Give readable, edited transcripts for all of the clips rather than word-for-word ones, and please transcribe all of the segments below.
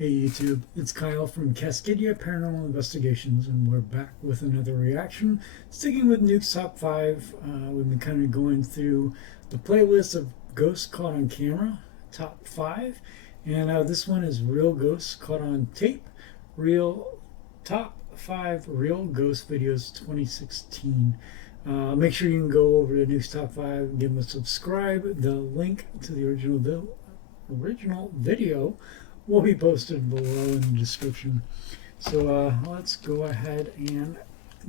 Hey YouTube, it's Kyle from Cascadia Paranormal Investigations, and we're back with another reaction. Sticking with Nuke's Top 5, we've been kind of going through the playlist of ghosts caught on camera, Top 5, and this one is Real Ghosts Caught on Tape, Top 5 Real Ghost Videos 2016. Make sure you can go over to Nuke's Top 5, give them a subscribe. The link to the original video will be posted below in the description. So let's go ahead and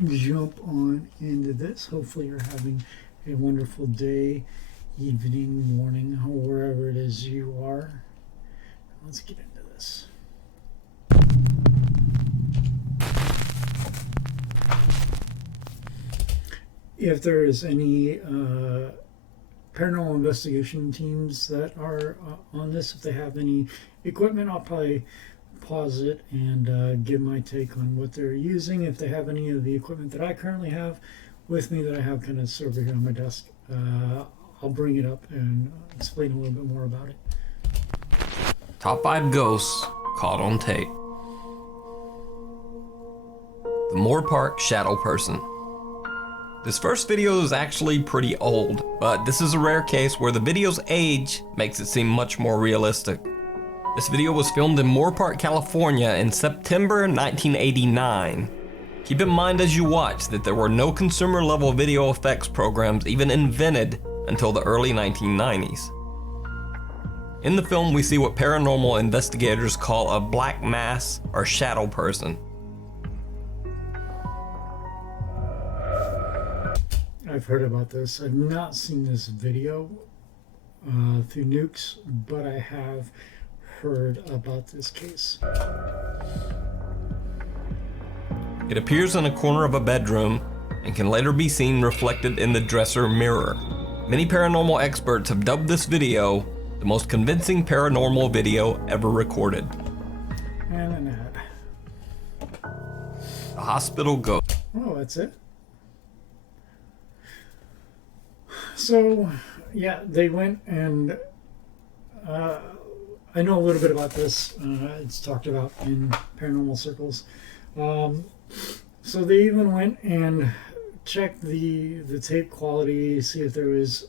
jump on into this. Hopefully you're having a wonderful day, evening, morning, wherever it is you are. Let's get into this. If there is any paranormal investigation teams that are on this, if they have any equipment, I'll probably pause it and give my take on what they're using. If they have any of the equipment that I currently have with me that I have kind of over here on my desk, I'll bring it up and explain a little bit more about it. Top 5 ghosts caught on tape. Themoorpark shadow person. This first video is actually pretty old, but this is a rare case where the video's age makes it seem much more realistic. This video was filmed in Moorpark, California in September 1989. Keep in mind as you watch that there were no consumer level video effects programs even invented until the early 1990s. In the film we see what paranormal investigators call a black mass or shadow person. I've heard about this. I've not seen this video through Nukes, but I have heard about this case. It appears in a corner of a bedroom and can later be seen reflected in the dresser mirror. Many paranormal experts have dubbed this video the most convincing paranormal video ever recorded. And an ad. The hospital ghost. Oh, that's it? So, yeah, they went and I know a little bit about this. It's talked about in paranormal circles. So they even went and checked the tape quality, see if there was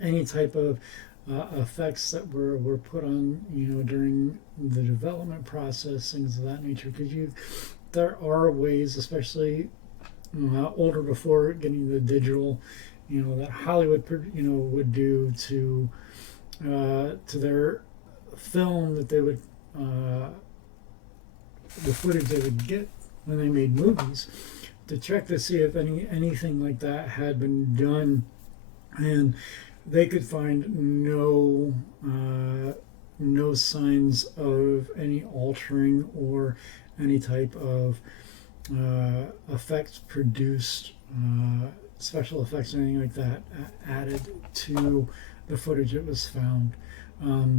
any type of effects that were put on, during the development process, things of that nature. Because there are ways, especially older, before getting the digital, that Hollywood, would do to their film, that they would, the footage they would get when they made movies, to check to see if anything like that had been done, and they could find no signs of any altering or any type of effects produced, special effects or anything like that added to the footage that was found.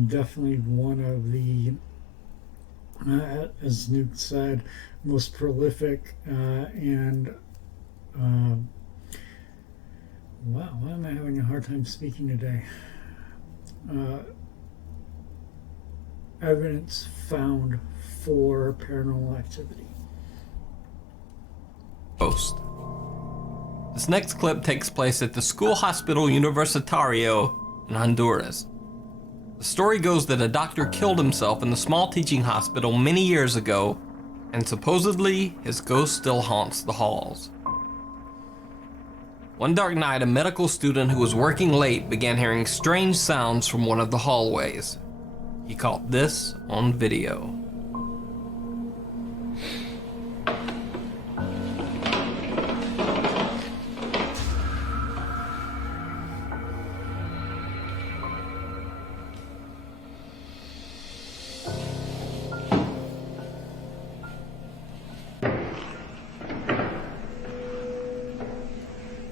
Definitely one of the, as Nuke said, most prolific and wow, why am I having a hard time speaking today? Evidence found for paranormal activity. Ghost. This next clip takes place at the School Hospital Universitario in Honduras. The story goes that a doctor killed himself in the small teaching hospital many years ago, and supposedly his ghost still haunts the halls. One dark night, a medical student who was working late began hearing strange sounds from one of the hallways. He caught this on video.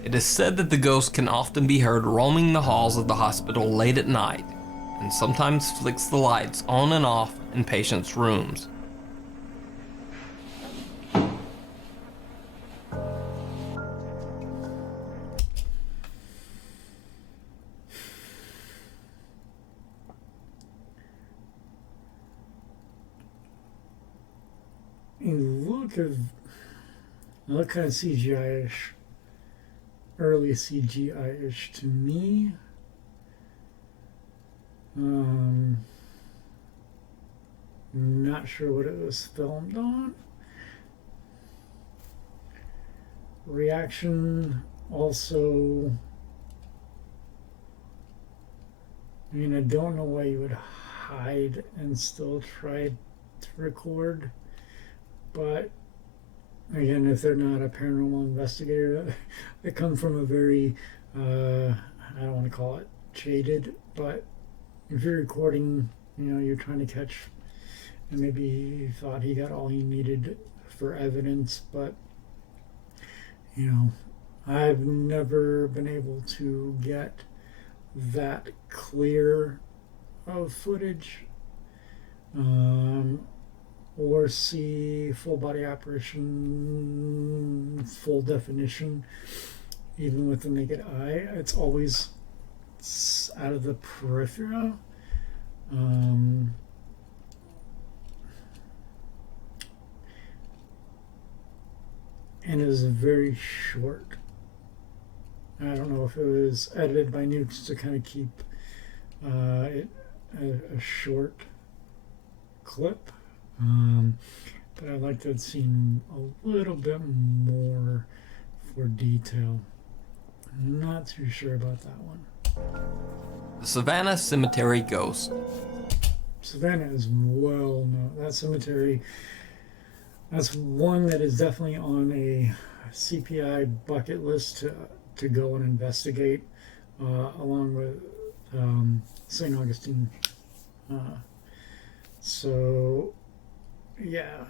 It is said that the ghost can often be heard roaming the halls of the hospital late at night, and sometimes flicks the lights on and off in patients' rooms. look kind of CGI-ish, early CGI-ish to me. Not sure what it was filmed on. Reaction also, I mean, I don't know why you would hide and still try to record, but again, if they're not a paranormal investigator, they come from a very, I don't want to call it jaded, but if you're recording, you're trying to catch, and maybe he thought he got all he needed for evidence, but I've never been able to get that clear of footage, or see full body apparition, full definition, even with the naked eye. It's always out of the peripheral. And it was very short. I don't know if it was edited by Nuke to kind of keep it a short clip, but I'd like to have seen a little bit more for detail. Not too sure about that one. The Savannah Cemetery Ghost. Savannah is well known. That cemetery, that's one that is definitely on a CPI bucket list to go and investigate, along with St. Augustine. So, yeah,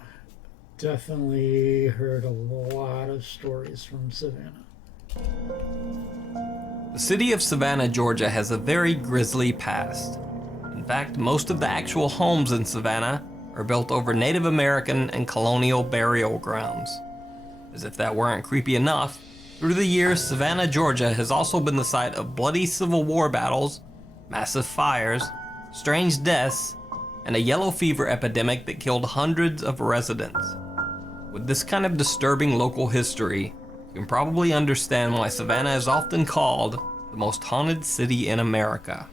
definitely heard a lot of stories from Savannah. The city of Savannah, Georgia has a very grisly past. In fact, most of the actual homes in Savannah are built over Native American and colonial burial grounds. As if that weren't creepy enough, through the years, Savannah, Georgia has also been the site of bloody Civil War battles, massive fires, strange deaths, and a yellow fever epidemic that killed hundreds of residents. With this kind of disturbing local history, you can probably understand why Savannah is often called the most haunted city in America.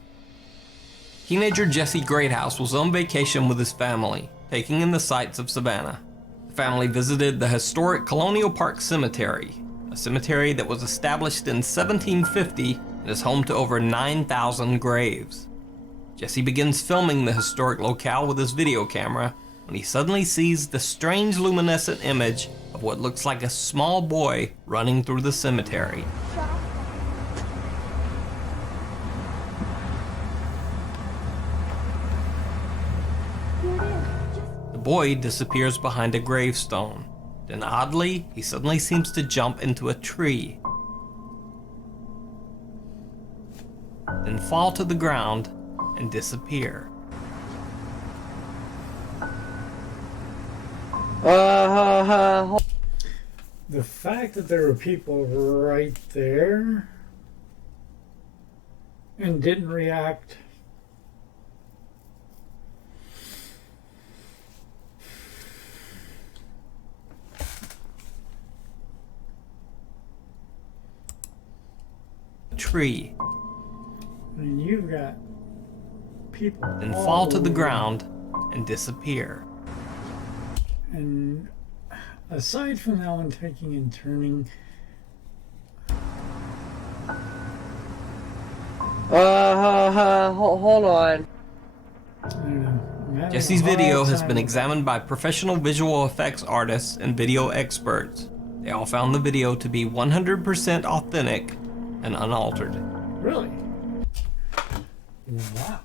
Teenager Jesse Greathouse was on vacation with his family, taking in the sights of Savannah. The family visited the historic Colonial Park Cemetery, a cemetery that was established in 1750 and is home to over 9,000 graves. Jesse begins filming the historic locale with his video camera when he suddenly sees the strange luminescent image of what looks like a small boy running through the cemetery. The boy disappears behind a gravestone. Then oddly, he suddenly seems to jump into a tree, then fall to the ground and disappear. The fact that there were people right there and didn't react, Tree, I mean, you've got people then all fall to the over. ground and disappear. And aside from that one taking and turning, hold on. I don't know. I'm having Jesse's a hard video has time been with examined by professional visual effects artists and video experts. They all found the video to be 100% authentic and unaltered. that. Really? Wow.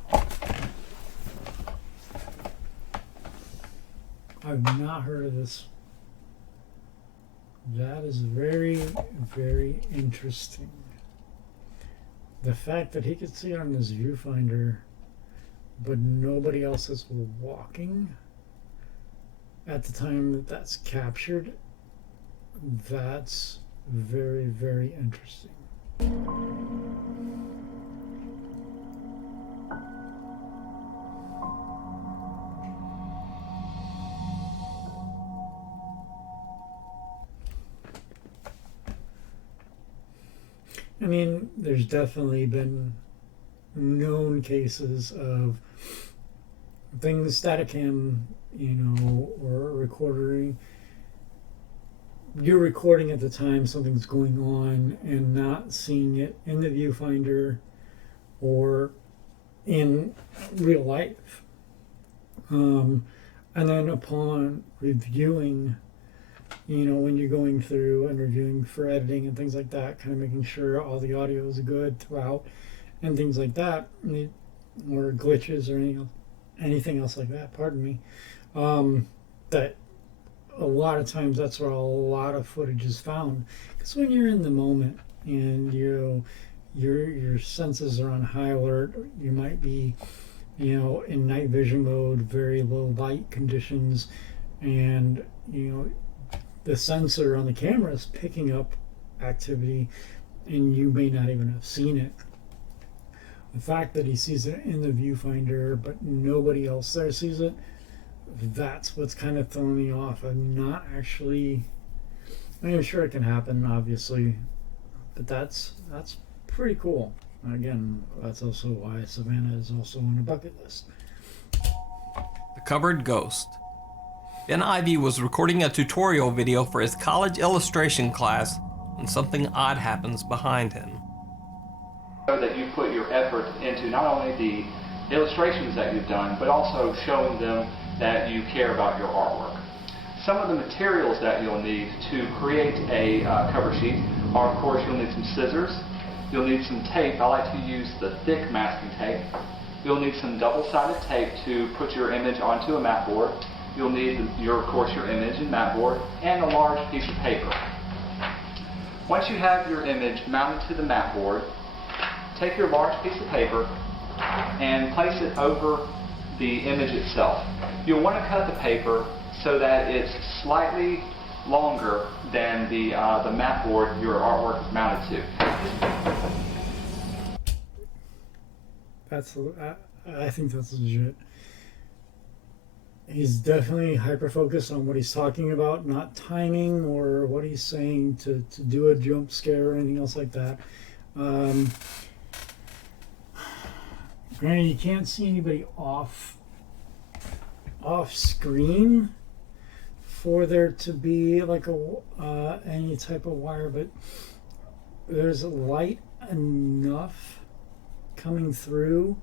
I've not heard of this. That is very, very interesting. The fact that he could see it on his viewfinder, but nobody else is walking at the time that that's captured, that's very, very interesting. I mean, there's definitely been known cases of things Steadicam, or recording. You're recording at the time something's going on and not seeing it in the viewfinder or in real life. And then upon reviewing, when you're going through and reviewing for editing and things like that, kind of making sure all the audio is good throughout and things like that, or glitches or anything else like that, pardon me, that a lot of times that's where a lot of footage is found. Because when you're in the moment and your senses are on high alert, you might be in night vision mode, very low light conditions, and the sensor on the camera is picking up activity and you may not even have seen it. The fact that he sees it in the viewfinder but nobody else there sees it, that's what's kind of throwing me off. I'm not actually, I'm sure it can happen, obviously, but that's pretty cool. Again, that's also why Savannah is also on a bucket list. The Covered Ghost. Ben Ivy was recording a tutorial video for his college illustration class when something odd happens behind him. That you put your effort into not only the illustrations that you've done, but also showing them that you care about your artwork. Some of the materials that you'll need to create a cover sheet are, of course, you'll need some scissors, you'll need some tape. I like to use the thick masking tape. You'll need some double-sided tape to put your image onto a mat board. You'll need, of course, your image and mat board, and a large piece of paper. Once you have your image mounted to the mat board, take your large piece of paper and place it over the image itself. You'll want to cut the paper so that it's slightly longer than the mat board your artwork is mounted to. I think that's legit. He's definitely hyper-focused on what he's talking about, not timing or what he's saying to do a jump scare or anything else like that. Granted, you can't see anybody off screen for there to be like any type of wire, but there's light enough coming through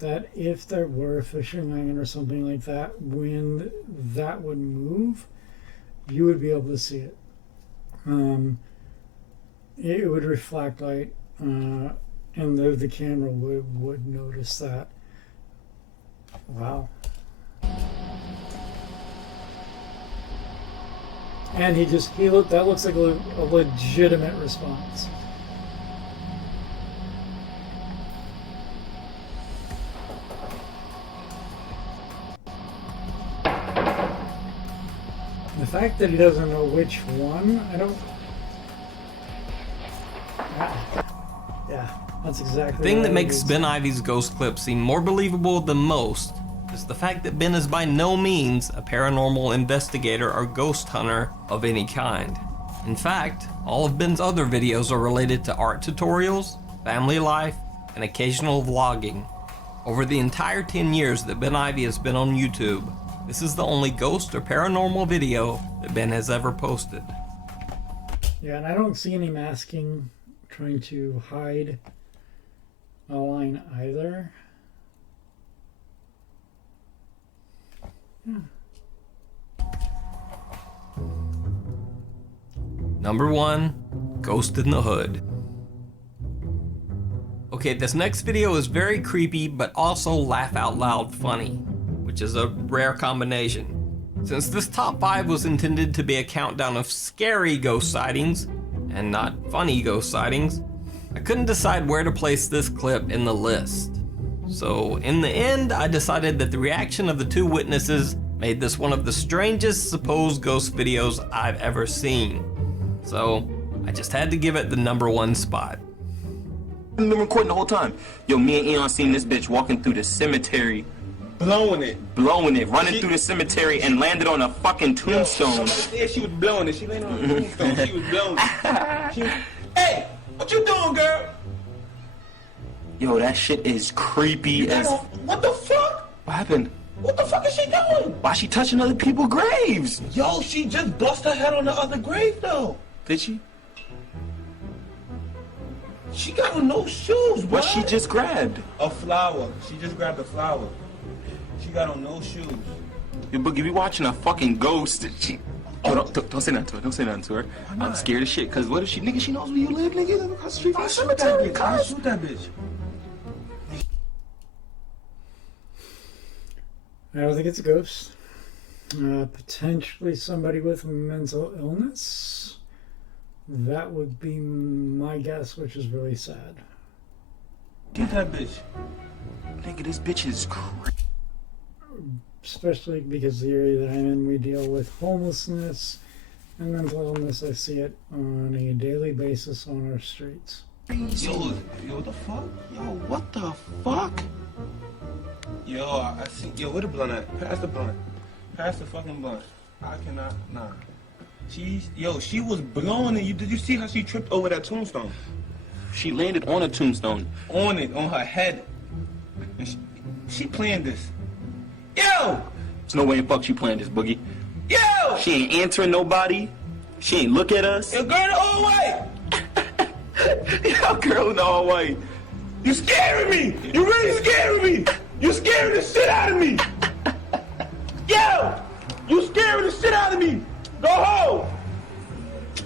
that if there were a fishing line or something like that, when that would move, you would be able to see it. It would reflect light, and the camera would notice that. Wow. And that looks like a legitimate response. The fact that he doesn't know which one, yeah, that's exactly. The thing that makes Ben Ivy's ghost clip seem more believable than most is the fact that Ben is by no means a paranormal investigator or ghost hunter of any kind. In fact, all of Ben's other videos are related to art tutorials, family life, and occasional vlogging. Over the entire 10 years that Ben Ivy has been on YouTube, this is the only ghost or paranormal video that Ben has ever posted. Yeah, and I don't see any masking trying to hide a line either. Number 1, Ghost in the Hood. Okay, this next video is very creepy, but also laugh out loud funny, which is a rare combination. Since this top 5 was intended to be a countdown of scary ghost sightings, and not funny ghost sightings, I couldn't decide where to place this clip in the list. So in the end, I decided that the reaction of the two witnesses made this one of the strangest supposed ghost videos I've ever seen. So I just had to give it the number 1 spot. I've been recording the whole time. Yo, me and Eon seen this bitch walking through the cemetery. Blowing it, running through the cemetery and landed on a fucking tombstone. Yeah, she was blowing it. She landed on a tombstone. She was blowing it. Hey! What you doing, girl? Yo, that shit is creepy as... What the fuck? What happened? What the fuck is she doing? Why she touching other people's graves? Yo, she just bust her head on the other grave, though. Did she? She got on no shoes, bro. What she just grabbed? A flower. She just grabbed a flower. She got on no shoes. Yo, Boogie, we watching a fucking ghost. She... Oh, don't say nothing to her. Don't say nothing to her. I'm scared as shit, because what if she... Nigga, she knows where you live, nigga. Live across the street from the cemetery. I'll shoot that bitch. I don't think it's a ghost. Potentially somebody with mental illness. That would be my guess, which is really sad. Get that bitch. Nigga, this bitch is crazy. Especially because the area that I'm in, we deal with homelessness and mental illness. I see it on a daily basis on our streets. Yo, what the fuck? Yo, what the fuck? Yo, I see. Yo, where the blunt at? Pass the blunt. Pass the fucking blunt. I cannot. Nah. She was blowing it. Did you see how she tripped over that tombstone? She landed on a tombstone. On her head. And she planned this. Yo! There's no way in fuck she planned this, Boogie. Yo! She ain't answering nobody. She ain't look at us. Yo, girl, the whole way! Yo, girl in the all white. You scaring me! You really scaring me! You scaring the shit out of me! Yo! You scaring the shit out of me! Go home!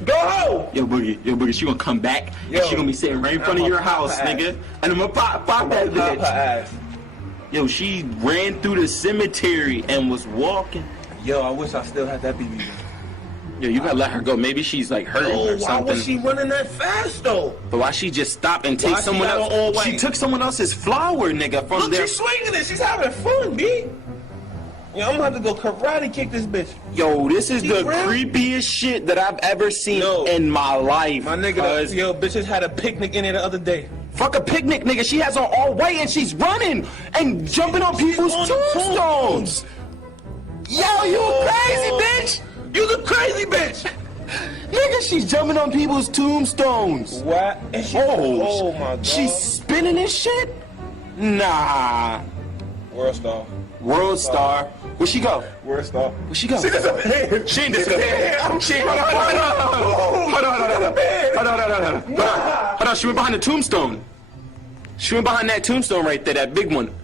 Go home! Yo, Boogie, she gonna come back. Yo, and she gonna be sitting right in front of your house, nigga. And I'm gonna pop that Pop her bitch. ass. Yo, she ran through the cemetery and was walking. Yo, I wish I still had that BB gun. Yo, you gotta let her go. Maybe she's like hurting or Why something. was she running that fast though? But why she just stop and Why take she someone got else? on all white? She took someone else's flower, nigga, from Look, there. she's swinging it. She's having fun, B. Yo, I'm gonna have to go karate kick this bitch. Yo, this is She the ran? creepiest shit that I've ever seen No. in my life. My nigga, yo, bitches had a picnic in there the other day. Fuck a picnic, nigga. She has on all white and she's running and jumping on people's on the tombstones. Yo, you crazy bitch. You the crazy bitch. Nigga, she's jumping on people's tombstones. What? And she, Oh, my god. she's spinning this shit? Nah. World star. World star. Where'd she go? World star. Where'd she go? She disappeared. She ain't disappeared. She ain't. Hold on. She went behind the tombstone. She went behind that tombstone right there, that big one.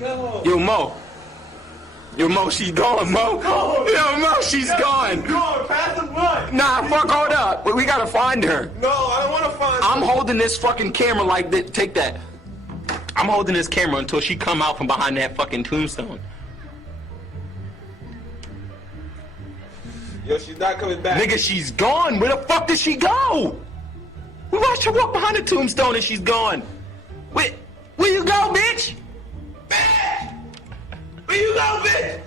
Yo, Mo. Yo, Mo, she's gone, Mo. Yo, Mo, she's gone. Go, pass the blunt. Nah, fuck, hold up. We gotta find her. No, I don't want to find I'm holding this fucking camera like that. Take that. I'm holding this camera until she come out from behind that fucking tombstone. Yo, she's not coming back. Nigga, she's gone. Where the fuck did she go? We watched her walk behind the tombstone and she's gone. Where you go, bitch? Bitch! Where you go, bitch?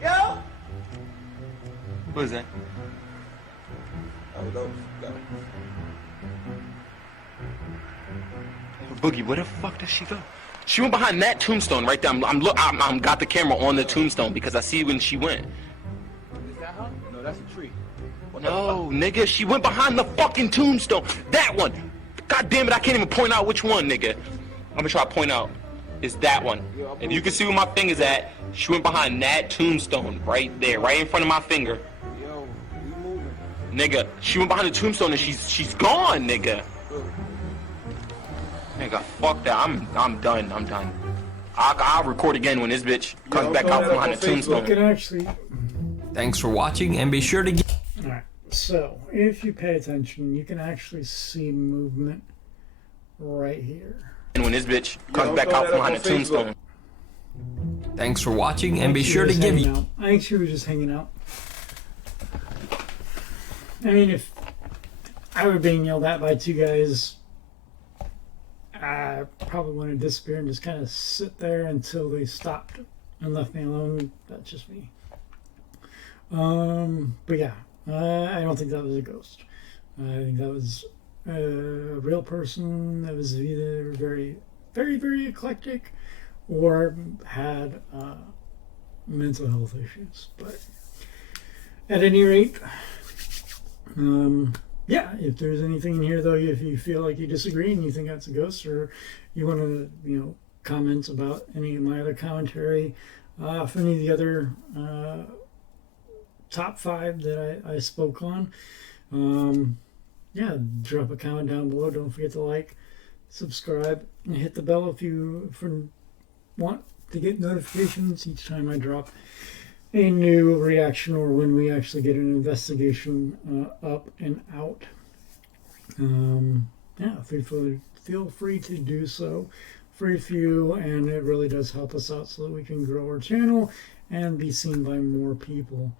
Yo? What is that? Oh, no. Boogie, where the fuck did she go? She went behind that tombstone right there. I'm got the camera on the tombstone because I see when she went. Is that her? No, that's a tree. No, nigga, she went behind the fucking tombstone. That one. God damn it, I can't even point out which one, nigga. I'm gonna try to point out. It's that one. If you can see where my finger's at, she went behind that tombstone right there, right in front of my finger. Yo, we moving. Nigga, she went behind the tombstone and she's gone, nigga. Nigga, fuck that. I'm done. I'm done. I'll record again when this bitch comes back out from behind the You tombstone. can actually. Thanks for watching, and be sure to give. Alright, so if you pay attention, you can actually see movement right here. And when this bitch comes back out from behind the tombstone. Thanks for watching, and be She sure to was give hanging you. out. I think she was just hanging out. I mean, if I were being yelled at by two guys, I probably want to disappear and just kind of sit there until they stopped and left me alone. That's just me. But yeah, I don't think that was a ghost. I think that was a real person that was either very very, very eclectic or had mental health issues. But at any rate, yeah, if there's anything in here, though, if you feel like you disagree and you think that's a ghost, or you want to, comments about any of my other commentary, for any of the other top 5 that I spoke on, yeah, drop a comment down below. Don't forget to like, subscribe, and hit the bell if you want to get notifications each time I drop a new reaction, or when we actually get an investigation up and out. Yeah, feel free to do so. Free few, and it really does help us out so that we can grow our channel and be seen by more people.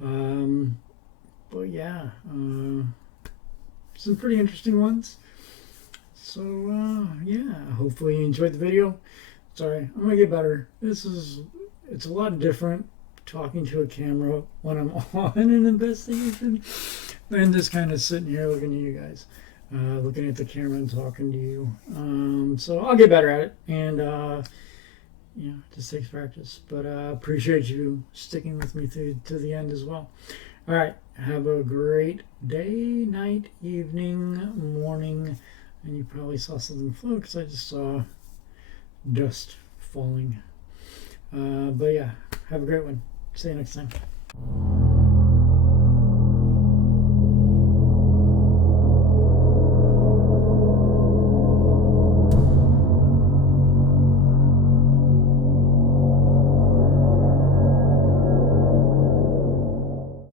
But yeah, some pretty interesting ones. So yeah, hopefully you enjoyed the video. Sorry, I'm gonna get better. It's a lot different talking to a camera when I'm on an investigation than just kind of sitting here looking at you guys, looking at the camera and talking to you. So I'll get better at it, and it just takes practice. But appreciate you sticking with me to the end as well. All right, have a great day, night, evening, morning, and you probably saw something float because I just saw dust falling. But yeah, have a great one. See you next time.